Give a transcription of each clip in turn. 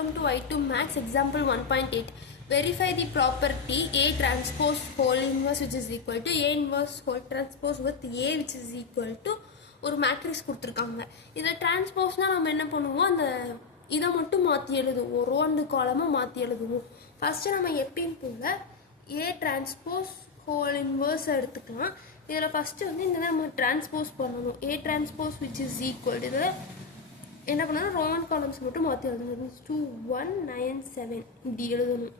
welcome to I2 Max example 1.8. Verify the property A transpose whole inverse which is equal to A inverse whole transpose with A which is equal to ஒரு matrix கொடுத்துருக்காங்க. இதை டிரான்ஸ்போஸ்னால் நம்ம என்ன பண்ணுவோம், அந்த இதை மட்டும் மாற்றி எழுதுவோம், ரோ அண்டு காலமாக மாற்றி எழுதுவோம். ஃபஸ்ட்டு நம்ம எப்பயும் போல் ஏ டிரான்ஸ்போஸ் ஹோல் இன்வர்ஸ் எடுத்துக்கலாம். இதில் ஃபஸ்ட்டு வந்து இந்த நம்ம டிரான்ஸ்போஸ் பண்ணணும். ஏ டிரான்ஸ்போஸ் விச் இஸ் ஈக்குவல் இதில் என்ன பண்ணணும், ரோமன் காலம்ஸ் மட்டும் மாற்றி எழுதணும். 2197 இப்படி எழுதணும்.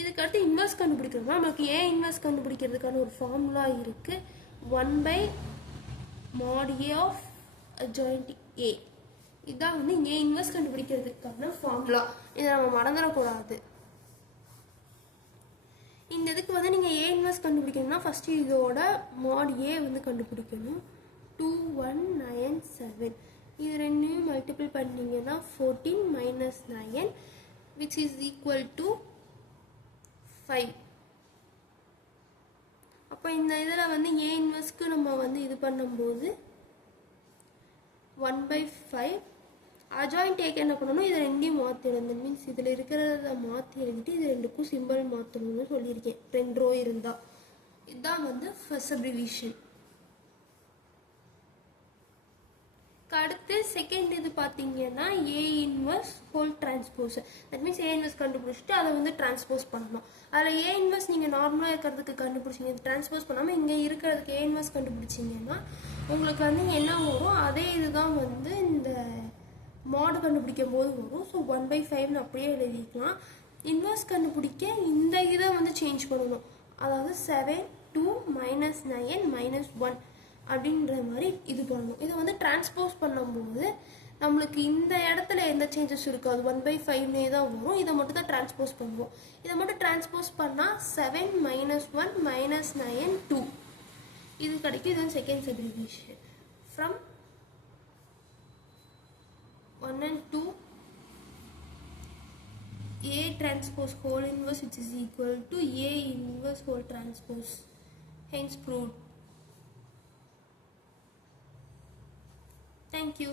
இதுக்கடுத்து இன்வர்ஸ் கண்டுபிடிக்கணும்னா நமக்கு ஏ இன்வர்ஸ் கண்டுபிடிக்கிறதுக்கான ஒரு ஃபார்முலா இருக்குது. 1/mod A of adjoint A. இதுதான் வந்து ஏ இன்வர்ஸ் கண்டுபிடிக்கிறதுக்கான ஃபார்முலா. இதை நம்ம மறந்துடக்கூடாது. இந்த இதுக்கு வந்து நீங்கள் ஏ இன்வர்ஸ் கண்டுபிடிக்கணும்னா ஃபஸ்ட்டு இதோட மாட் ஏ வந்து கண்டுபிடிக்கணும். 2197 இது ரெண்டையும் மல்டிபிள் பண்ணிங்கன்னா 14 - 9 which is equal to 5. அப்போ இந்த இதில் வந்து ஏ இன்வர்ஸ்க்கு நம்ம வந்து இது பண்ணும்போது 1/5 அஜாயிண்ட் ஏக்கு என்ன பண்ணணும், இதை ரெண்டையும் மாற்றி எழுதணும். மீன்ஸ் இதில் இருக்கிறத மாற்றி எழுதிட்டு இது ரெண்டுக்கும் சிம்பிள் மாற்றணும்னு சொல்லியிருக்கேன். 2 ரோ இருந்தால். இதுதான் வந்து ஃபர்ஸ்ட் அப்ரிவியேஷன். அடுத்து செகண்ட் இது பார்த்தீங்கன்னா A inverse whole transpose. That means A inverse கண்டுபிடிச்சிட்டு அதை வந்து டிரான்ஸ்போஸ் பண்ணணும். அதில் ஏ இன்வர்ஸ் நீங்கள் நார்மலாக இருக்கிறதுக்கு கண்டுபிடிச்சிங்க, டிரான்ஸ்போஸ் பண்ணாமல் இங்கே இருக்கிறதுக்கு ஏ இன்வர்ஸ் கண்டுபிடிச்சிங்கன்னா உங்களுக்கு வந்து என்ன வரும், அதே இதுதான் வந்து இந்த மாடு கண்டுபிடிக்கும் போது வரும். ஸோ 1/5 அப்படியே எழுதிக்கலாம். இன்வர்ஸ் கண்டுபிடிக்க இந்த இதை வந்து சேஞ்ச் பண்ணணும். அதாவது 7 2 -9 -1 அப்படின்ற மாதிரி இது பண்ணணும். இதை வந்து டிரான்ஸ்போஸ் பண்ணும்போது நம்மளுக்கு இந்த இடத்துல எந்த சேஞ்சஸ் இருக்காது, 1/5 தான் வரும். இதை மட்டும் தான் டிரான்ஸ்போஸ் பண்ணுவோம். இதை மட்டும் டிரான்ஸ்போஸ் பண்ணால் 7 - 1 -9 2 இது கிடைக்கும். இதுதான் second subdivision. From 1 and 2 A transpose whole inverse which is equal to A inverse whole transpose. Hence proved. Thank you.